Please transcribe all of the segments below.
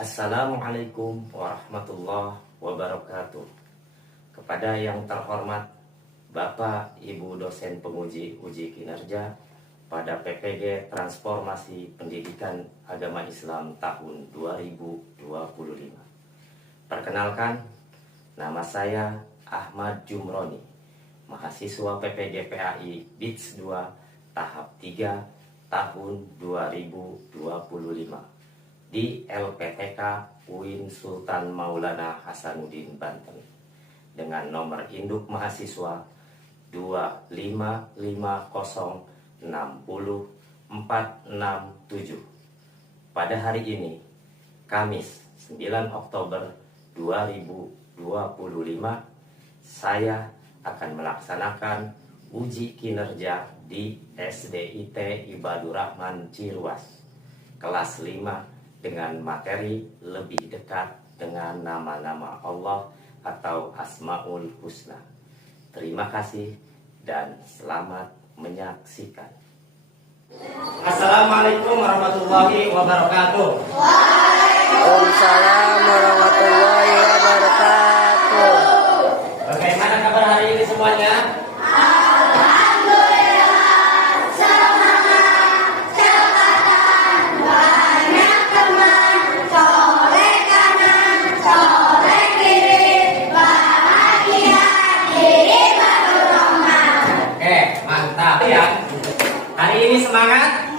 Assalamualaikum warahmatullahi wabarakatuh. Kepada yang terhormat Bapak Ibu dosen penguji uji kinerja pada PPG Transformasi Pendidikan Agama Islam tahun 2025. Perkenalkan, nama saya Ahmad Jumroni, mahasiswa PPG PAI BITS 2 tahap 3 tahun 2025 di LPTK UIN Sultan Maulana Hasanuddin Banten dengan nomor induk mahasiswa 255060467. Pada hari ini, Kamis 9 Oktober 2025, saya akan melaksanakan uji kinerja di SDIT Ibadur Rahman Ciruas kelas 5 dengan materi lebih dekat dengan nama-nama Allah atau Asmaul Husna. Terima kasih dan selamat menyaksikan. Assalamualaikum warahmatullahi wabarakatuh. Waalaikumsalam warahmatullahi wabarakatuh. Bagaimana kabar hari ini semuanya? Hari ini semangat?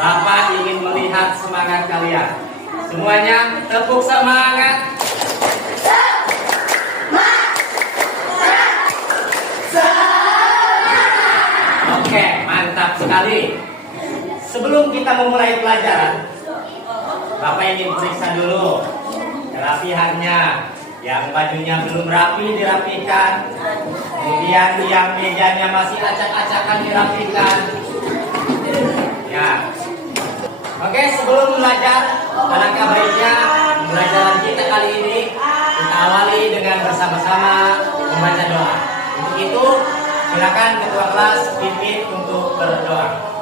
Bapak ingin melihat semangat kalian. Semuanya tepuk semangat. Oke, mantap sekali. Sebelum kita memulai pelajaran, Bapak ingin periksa dulu kerapihannya. Yang bajunya belum rapi dirapikan, kemudian yang mejanya masih acak-acakan dirapikan. Ya. Oke, sebelum belajar, alangkah baiknya pembelajaran kita kali ini kita awali dengan bersama-sama membaca doa. Untuk itu, silakan ketua kelas pimpin untuk berdoa.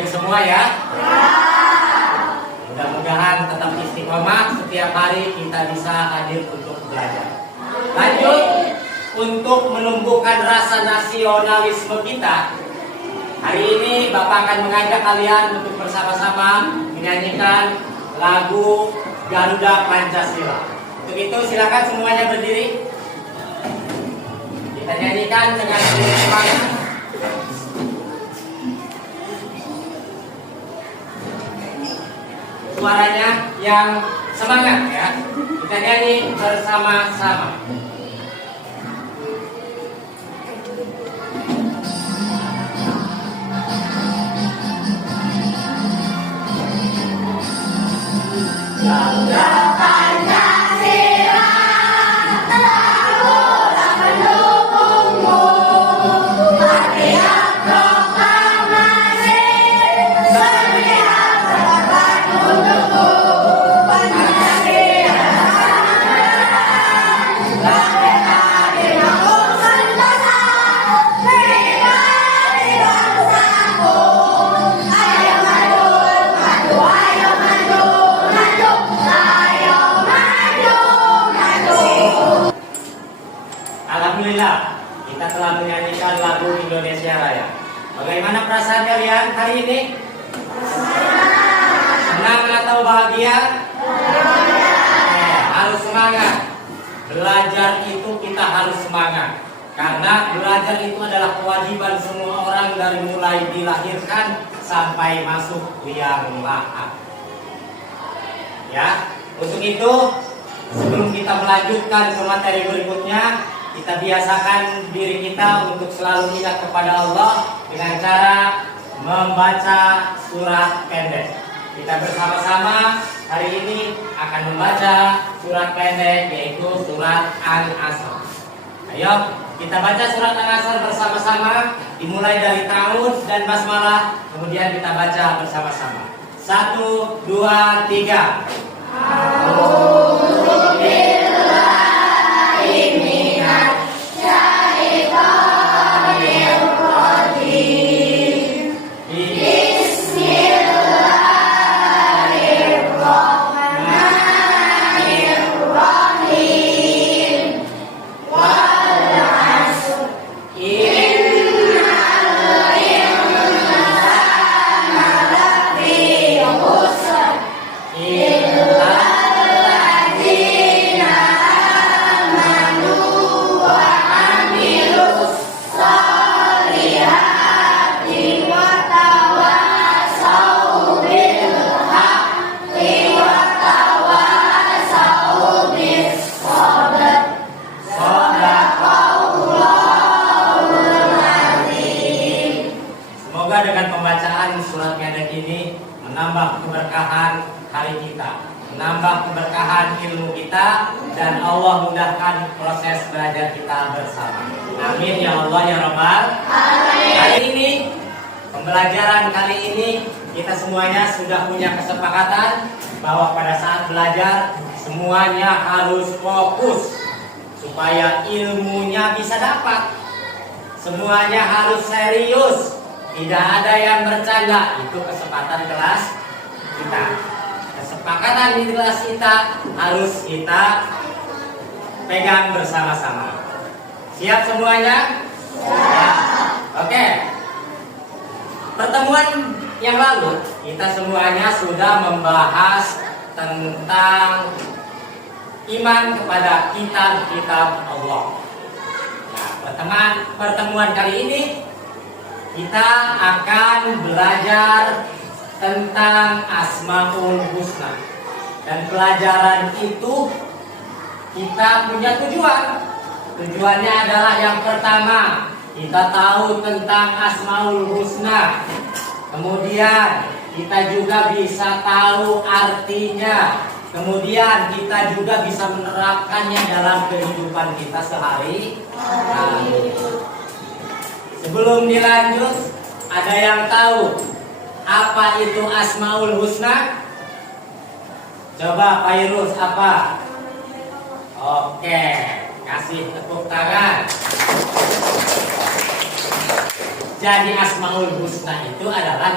Semua ya. Mudah-mudahan tetap istiqomah, setiap hari kita bisa hadir untuk belajar. Lanjut, untuk menumbuhkan rasa nasionalisme kita, hari ini Bapak akan mengajak kalian untuk bersama-sama menyanyikan lagu Garuda Pancasila. Untuk itu silakan semuanya berdiri. Kita nyanyikan dengan semangat. Suaranya yang semangat ya. Kita nyanyi bersama-sama. Saya Bagaimana perasaan kalian hari ini? Senang atau bahagia? Harus semangat. Belajar itu kita harus semangat. Karena belajar itu adalah kewajiban semua orang dari mulai dilahirkan sampai masuk liang lahat. Ya, untuk itu sebelum kita melanjutkan ke materi berikutnya, kita biasakan diri kita untuk selalu ingat kepada Allah dengan cara membaca surat pendek. Kita bersama-sama hari ini akan membaca surat pendek, yaitu surat Al-Asr. Ayo kita baca surat Al-Asr bersama-sama, dimulai dari ta'awudz dan basmalah, kemudian kita baca bersama-sama. 1, 2, 3. Menambah keberkahan hari kita, menambah keberkahan ilmu kita, dan Allah mudahkan proses belajar kita bersama. Amin ya Allah ya Rabbal Alamin. Hari ini, pembelajaran kali ini, kita semuanya sudah punya kesepakatan bahwa pada saat belajar semuanya harus fokus supaya ilmunya bisa dapat. Semuanya harus serius. Tidak ada yang bercanda. Itu kesempatan kelas kita. Kesepakatan di kelas kita harus kita pegang bersama-sama. Siap semuanya? Ya. Oke. Pertemuan yang lalu kita semuanya sudah membahas tentang iman kepada kitab-kitab Allah. Nah, pertemuan kali ini kita akan belajar tentang Asmaul Husna. Dan pelajaran itu kita punya tujuan. Tujuannya adalah yang pertama, kita tahu tentang Asmaul Husna. Kemudian kita juga bisa tahu artinya. Kemudian kita juga bisa menerapkannya dalam kehidupan kita sehari-hari. Sebelum dilanjut, ada yang tahu apa itu Asmaul Husna? Coba Fairuz, apa? Oke, kasih tepuk tangan. Jadi Asmaul Husna itu adalah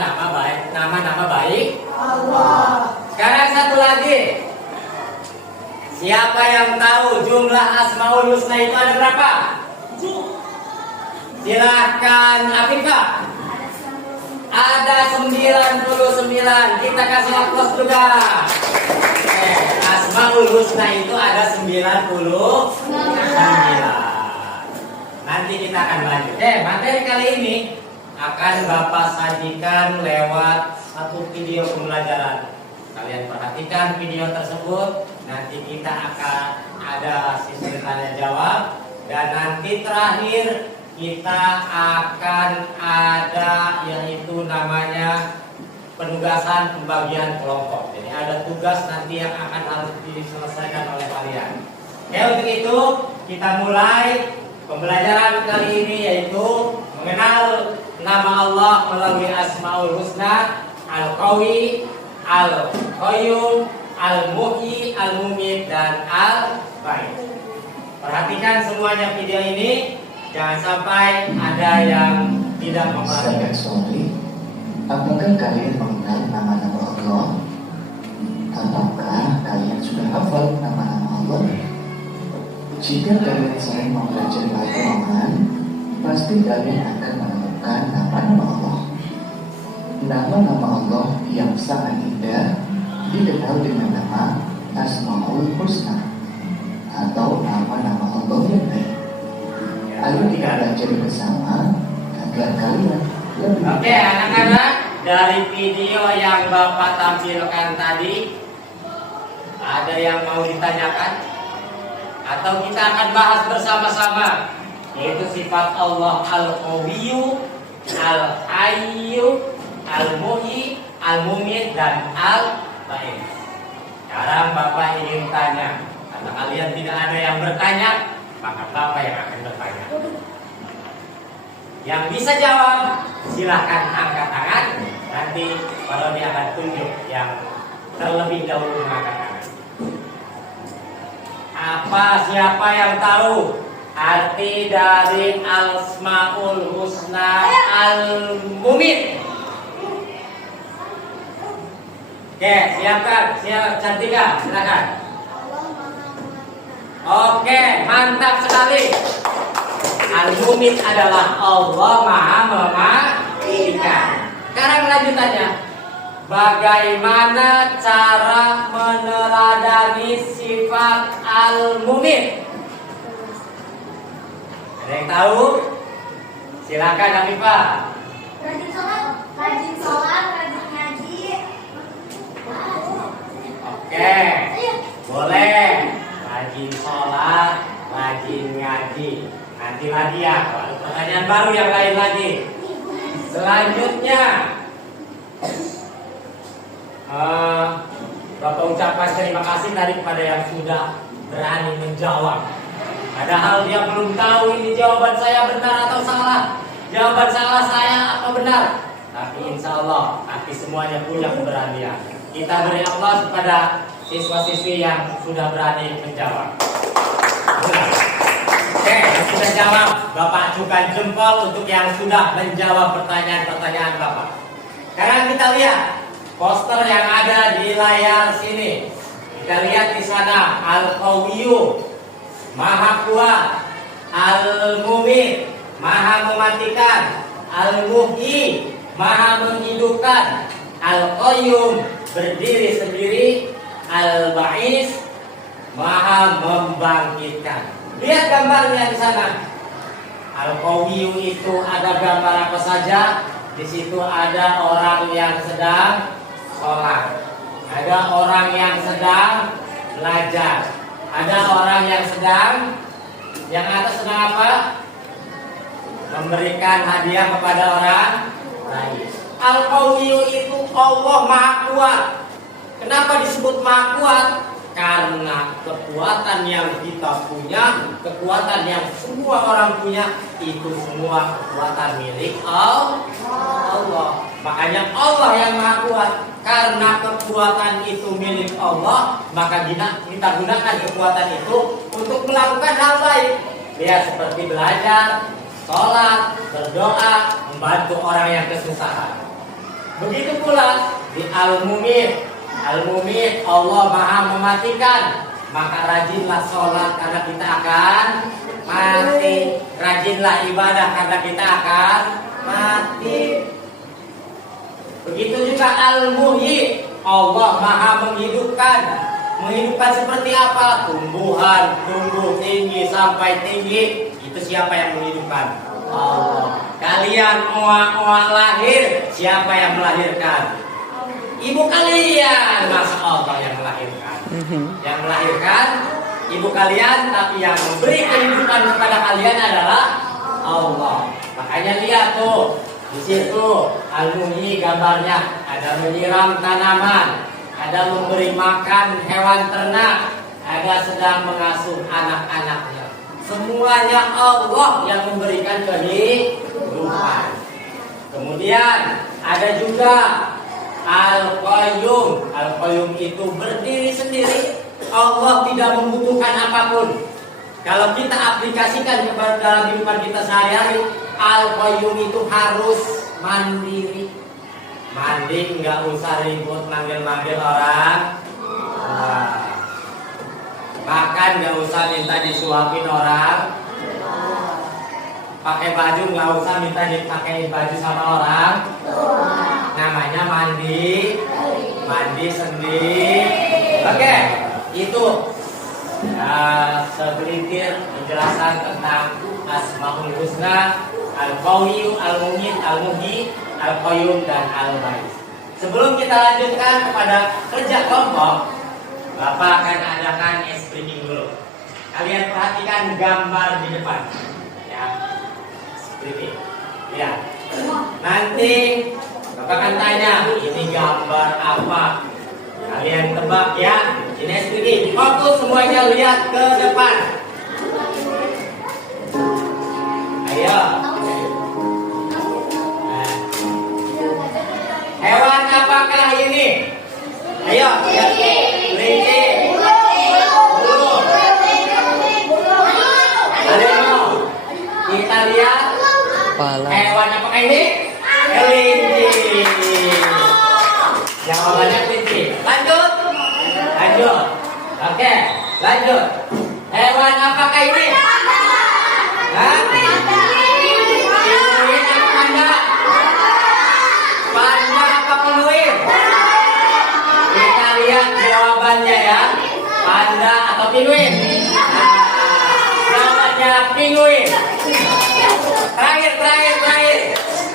nama-nama baik Allah. Sekarang satu lagi. Siapa yang tahu jumlah Asmaul Husna itu ada berapa? Silakan Afika. Ada 99. Kita kasih aplaus juga. Asmaul Husna itu ada 99. Nanti kita akan lanjut. Materi kali ini akan Bapak sajikan lewat satu video pembelajaran. Kalian perhatikan video tersebut. Nanti kita akan ada sesi tanya jawab. Dan nanti terakhir kita akan ada yaitu namanya penugasan pembagian kelompok. Jadi ada tugas nanti yang akan harus diselesaikan oleh kalian. Oke, untuk itu kita mulai pembelajaran kali ini, yaitu mengenal nama Allah melalui Asmaul Husna, Al-Qawi, Al-Qayyum, Al-Muhyi, Al-Mumit, dan Al-Bait. Perhatikan semuanya video ini. Jangan sampai ada yang tidak memperhatikan. Apakah kalian mengenal nama-nama Allah? Apakah kalian sudah hafal nama-nama Allah? Jika kalian sering mempelajari Al-Quran, pasti kalian akan menemukan nama-nama Allah. nama-nama Allah yang sangat indah dikenal dengan nama Asmaul Husna atau nama-nama Allah yang baik. Ayo kita belajar bersama agar kalian lebih. Oke, anak-anak, dari video yang Bapak tampilkan tadi, ada yang mau ditanyakan? Atau kita akan bahas bersama-sama, yaitu sifat Allah Al-Qawiyyu, Al-Hayyu, Al-Muhyi, Al-Mumit, dan Al-Ba'id. Sekarang Bapak ingin tanya, karena kalian tidak ada yang bertanya, maka Bapak yang akan bertanya. Yang bisa jawab, silahkan angkat tangan. Nanti kalau dia akan tunjuk yang terlebih dahulu mengangkat tangan. Siapa yang tahu arti dari Al-Asmaul Husna Al-Mumit? Oke, siapkan, Cantika, silakan. Oke, mantap sekali. Al-Mumit adalah Allah Maha Mematikan. Sekarang lanjutannya, bagaimana cara meneladani sifat Al-Mumit? Ada yang tahu? Silakan Hanifah. Rajin sholat, rajin ngaji. Oke, boleh. Rajin sholat, rajin ngaji. Nanti lagi ya, kalau pertanyaan baru yang lain lagi. Selanjutnya, Bapak ucapkan terima kasih tadi kepada yang sudah berani menjawab. Padahal dia belum tahu ini jawaban saya benar atau salah. Jawaban salah saya atau benar. Tapi insya Allah, nanti semuanya punya keberanian. Kita beri aplaus kepada siswa-siswi yang sudah berani menjawab. Oke, sudah jawab. Bapak ajukan jempol untuk yang sudah menjawab pertanyaan-pertanyaan Bapak. Sekarang kita lihat poster yang ada di layar sini. Kita lihat di sana Al-Qawiyyu, Maha Kuat, Al-Mumit, Maha Mematikan, Al-Muhyi, Maha Menghidupkan, Al-Qayyum, berdiri sendiri, Al-Ba'is, Maha Membangkitkan. Lihat gambarnya di sana. Al-Qawiyyu itu ada gambar apa saja? Di situ ada orang yang sedang sholat, ada orang yang sedang belajar, ada orang yang atas sedang apa? Memberikan hadiah kepada orang lain. Al-Qawiyyu itu Allah Maha Kuat. Kenapa disebut Maha Kuat? Karena kekuatan yang kita punya, kekuatan yang semua orang punya, itu semua kekuatan milik Allah. Makanya Allah yang Maha Kuat. Karena kekuatan itu milik Allah, maka kita gunakan kekuatan itu untuk melakukan hal baik. Ya, seperti belajar, sholat, berdoa, membantu orang yang kesusahan. Begitu pula di Al-Mumit. Al-Mumit, Allah Maha Mematikan. Maka rajinlah sholat karena kita akan mati. Rajinlah ibadah karena kita akan mati. Begitu juga Al-Muhyi, Allah Maha Menghidupkan. Menghidupkan seperti apa? Tumbuhan, tumbuh tinggi sampai tinggi. Itu siapa yang menghidupkan? Allah. Kalian oa-oa lahir, siapa yang melahirkan? Ibu kalian, Masya Allah yang melahirkan. Yang melahirkan ibu kalian, tapi yang memberi kehidupan kepada kalian adalah Allah. Makanya lihat tuh, di situ Al-Muhyi gambarnya ada menyiram tanaman, ada memberi makan hewan ternak, ada sedang mengasuh anak-anaknya. Semuanya Allah yang memberikan kehidupan. Kemudian ada juga Al-Qayyum. Al-Qayyum itu berdiri sendiri. Allah tidak membutuhkan apapun. Kalau kita aplikasikan kepada dalam kehidupan kita sehari-hari, Al-Qayyum itu harus mandiri. Mandi nggak usah ribut manggil-manggil orang. Makan nggak usah minta disuapin orang. Pakai baju nggak usah minta dipakai baju sama orang. Namanya mandi, mandi sendi. Oke, itu segelintir penjelasan tentang Asmaul Husna, Al-Qawiyyu, Al-Mu'min, Al-Muhyi, Al-Qayyum, dan Al-Bais. Sebelum kita lanjutkan kepada kerja kelompok, Bapak akan adakan ice breaking dulu. Kalian perhatikan gambar di depan, ya. Breaking, ya. Nanti Bapak akan tanya, ini gambar apa? Kalian tebak ya. Ini ice breaking. Fokus semuanya, lihat ke depan. Ayo. Nah. Hewan apakah ini? Ayo. Kelinci. Burung. Harimau. Kita lihat. Kepala. Hewan apakah ini? Kelinci. Jawabannya kelinci. Lanjut. Lanjut. Oke, lanjut. Hewan apakah ini? Hah? Pinguin apa panda? Panda apa pinguin? Kita lihat jawabannya ya. Panda atau pinguin? Nah, jawabannya pinguin. Terakhir.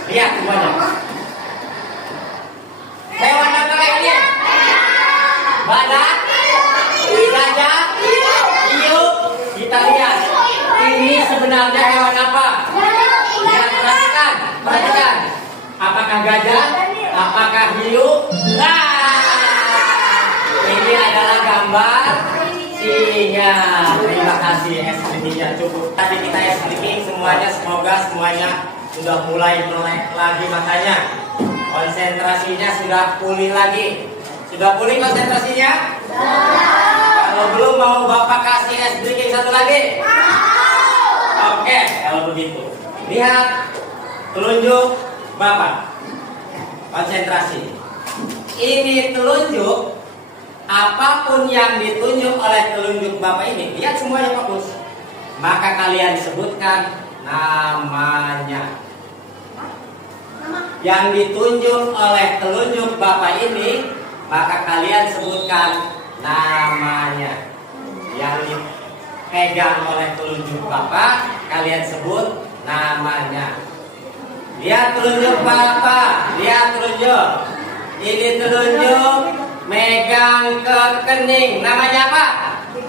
Lihat semuanya. Hewan apa ini? Badak? Gajah? Hiu? Kita lihat. Ini sebenarnya hewan apa? Lihat, perhatikan. Apakah gajah? Apakah hiu? Ini adalah gambar singa. Terima kasih SPT-nya cukup. Tadi kita SPT semuanya, semuanya sudah mulai melek lagi matanya. Konsentrasinya sudah pulih lagi. Sudah pulih konsentrasinya? Kalau belum, mau Bapak kasih es breaking satu lagi? Oke, kalau begitu. Lihat telunjuk Bapak. Konsentrasi. Ini telunjuk. Apapun yang ditunjuk oleh telunjuk Bapak ini, lihat semuanya fokus. Maka kalian sebutkan namanya. Yang ditunjuk oleh telunjuk Bapak ini, maka kalian sebutkan namanya. Yang dipegang oleh telunjuk Bapak, kalian sebut namanya. Lihat telunjuk Bapak, lihat telunjuk. Ini telunjuk megang ke kening, namanya apa?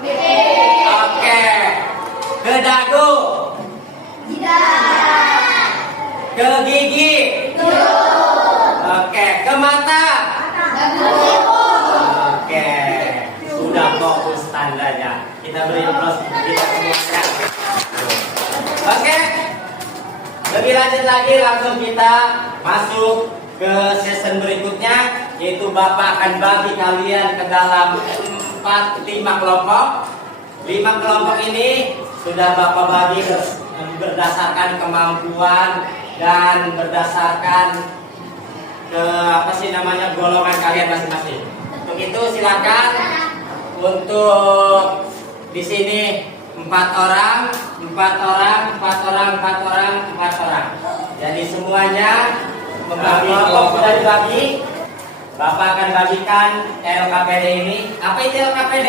Oke. Ke dagu, ke gigi, oke. Ke mata, oke. Sudah fokus tandanya. Kita beri aplaus kita semua. Oke. Lebih lanjut lagi, langsung kita masuk ke season berikutnya, yaitu Bapak akan bagi kalian ke dalam 5 kelompok. 5 kelompok ini sudah Bapak bagi berdasarkan kemampuan dan berdasarkan golongan kalian masing-masing. Untuk itu silakan untuk di sini 4 orang. Jadi semuanya membagi kelompok sudah dibagi. Bapak akan bagikan LKPD ini. Apa itu LKPD?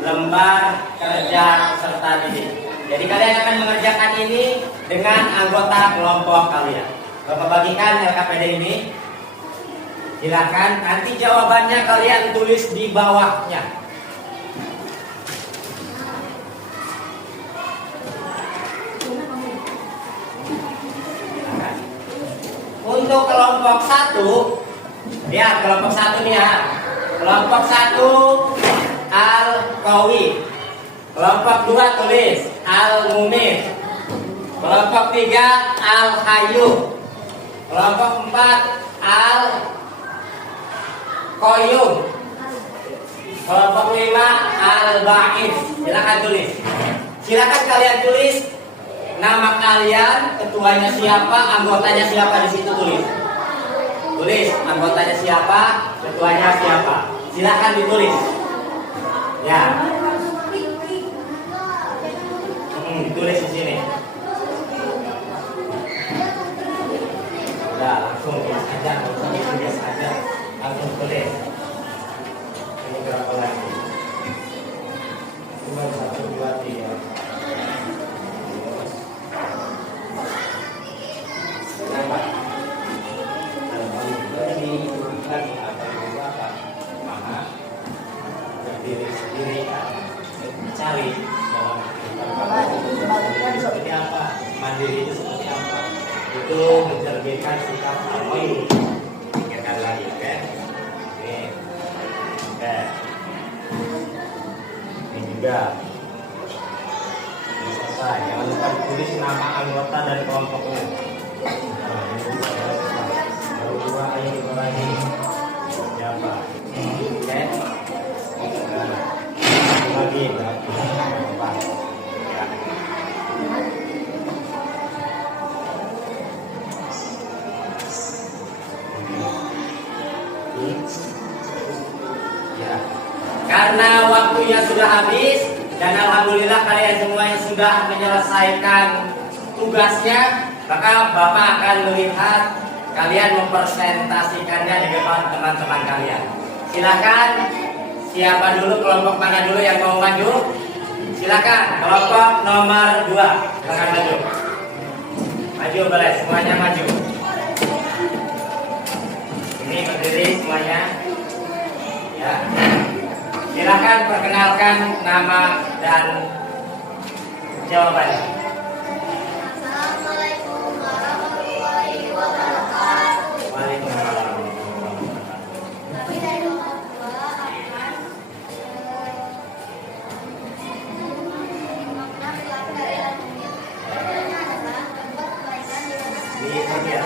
Lembar kerja peserta didik. Jadi kalian akan mengerjakan ini dengan anggota kelompok kalian. Bapak bagikan LKPD ini. Silakan. Nanti jawabannya kalian tulis di bawahnya. Untuk kelompok 1, lihat kelompok 1 nih ya. Kelompok 1 Al-Qawi. Kelompok 2 tulis Al-Mu'min. Kelompok 3 Al-Hayyu. Kelompok 4 Al-Qayyum. Kelompok 5 Al-Ba'is. Silakan tulis. Silakan kalian tulis nama kalian, ketuanya siapa, anggotanya siapa, di situ tulis. Tulis anggotanya siapa, ketuanya siapa. Silakan ditulis. Ya. Tulis di sini. Udah langsung tulis aja, nggak usah ditulis aja. mandiri, mencari dalam kehidupan seperti apa, mandiri itu seperti apa, itu mencerminkan sikap al-ghaib. Pikirkan lagi, oke? Oke. Ini juga ini selesai. Jangan lupa tulis nama anggota dan kelompoknya. Nah, ini baru dua ayat Ibrahim. Siapa? Oke. Lagi berapa? Ya. Ya. Karena waktunya sudah habis dan alhamdulillah kalian semuanya sudah menyelesaikan tugasnya, maka Bapak akan melihat kalian mempresentasikannya di depan teman-teman kalian. Silakan, siapa dulu, kelompok mana dulu yang mau maju? Silakan, kelompok nomor 2, silakan maju. Maju boleh, semuanya maju. Ini berdiri semuanya. Ya. Silakan perkenalkan nama dan jawabannya. Assalamualaikum warahmatullahi wabarakatuh. Waalaikumsalam. Kami dari kelompok 2 akan makna perilaku dari al-mu'min. Tujuannya adalah membuat kebaikan di mana saja Di bagian.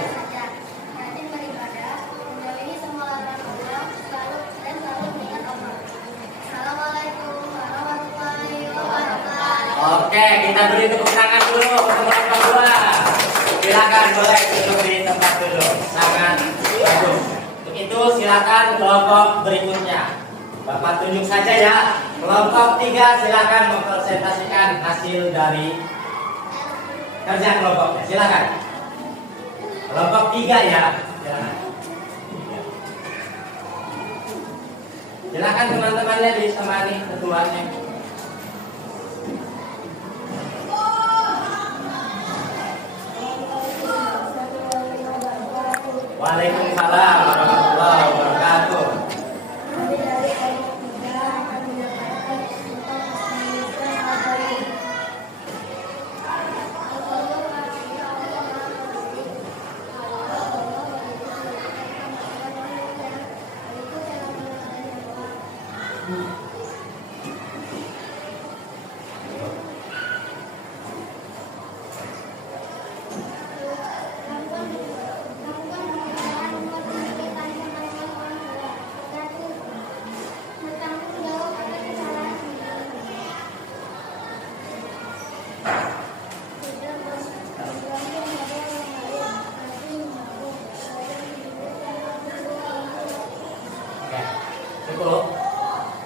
rajin beribadah, menjauhi semua larangan Allah, selalu mengingat Allah. Assalamualaikum warahmatullahi wabarakatuh. Oke, kita beri tepuk tangan dulu untuk kelompok 2. Silakan boleh duduk di tempat dulu. Sangat bagus. Untuk itu silakan kelompok berikutnya. Bapak tunjuk saja ya. Kelompok 3 silakan mempresentasikan hasil dari kerja kelompoknya. Silakan. Kelompok 3 ya. Silakan. Silakan teman-temannya ditemani ketuanya. Waalaikumsalam warahmatullahi wabarakatuh. Kami dari kelompok 3 akan menyampaikan tentang keselamatan al-ghaib. Al-ghaib artinya Allah Maha Pengasih. Allah itu cara mengenalinya Allah. Bertanggung jawab atas kesalahan sendiri. Tidak bergantung pada orang lain, tapi mengaku pada diri dan Oke, cukup.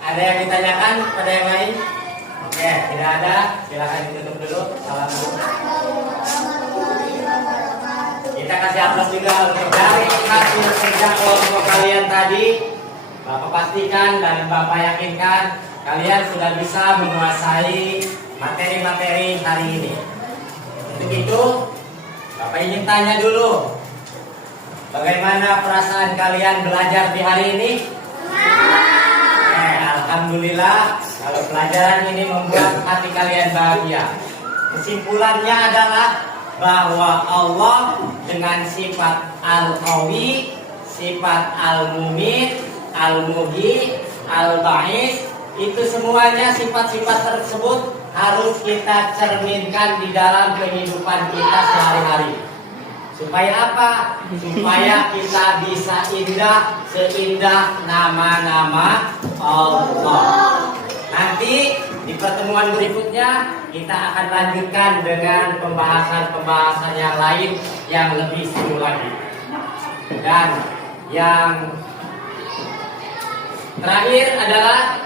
Ada yang ditanyakan pada yang lain? Oke, tidak ada. Silakan ditutup dulu. Salam dulu. Kita kasih aplaus juga untuk dari hasil kerja kelompok kalian tadi. Bapak pastikan dan Bapak yakinkan kalian sudah bisa menguasai materi-materi hari ini. Untuk itu, Bapak ingin tanya dulu, bagaimana perasaan kalian belajar di hari ini? Alhamdulillah, kalau pelajaran ini membuat hati kalian bahagia. Kesimpulannya adalah bahwa Allah dengan sifat al-qawi, sifat al-mumin, al-muhyi, al-ba'is, itu semuanya sifat-sifat tersebut harus kita cerminkan di dalam kehidupan kita sehari-hari. Supaya apa? Supaya kita bisa indah seindah nama-nama Allah. Nanti di pertemuan berikutnya kita akan lanjutkan dengan pembahasan-pembahasan yang lain yang lebih seru lagi. Dan yang terakhir adalah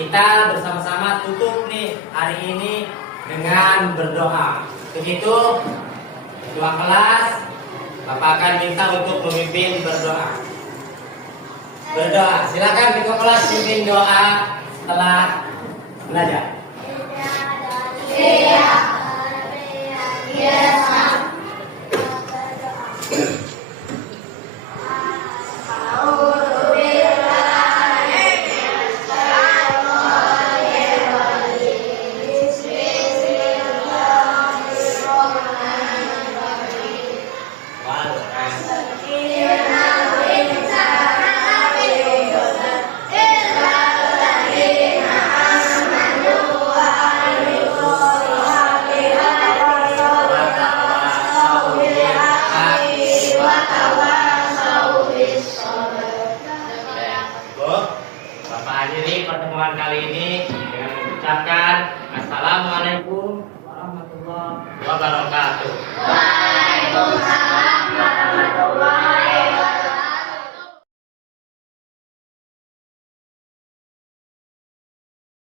kita bersama-sama tutup nih hari ini dengan berdoa. Begitu ketua kelas, Bapak akan minta untuk memimpin berdoa. Berdoa, silakan ketua kelas pimpin doa setelah belajar. ini dengan mengucapkan Assalamualaikum warahmatullahi wabarakatuh.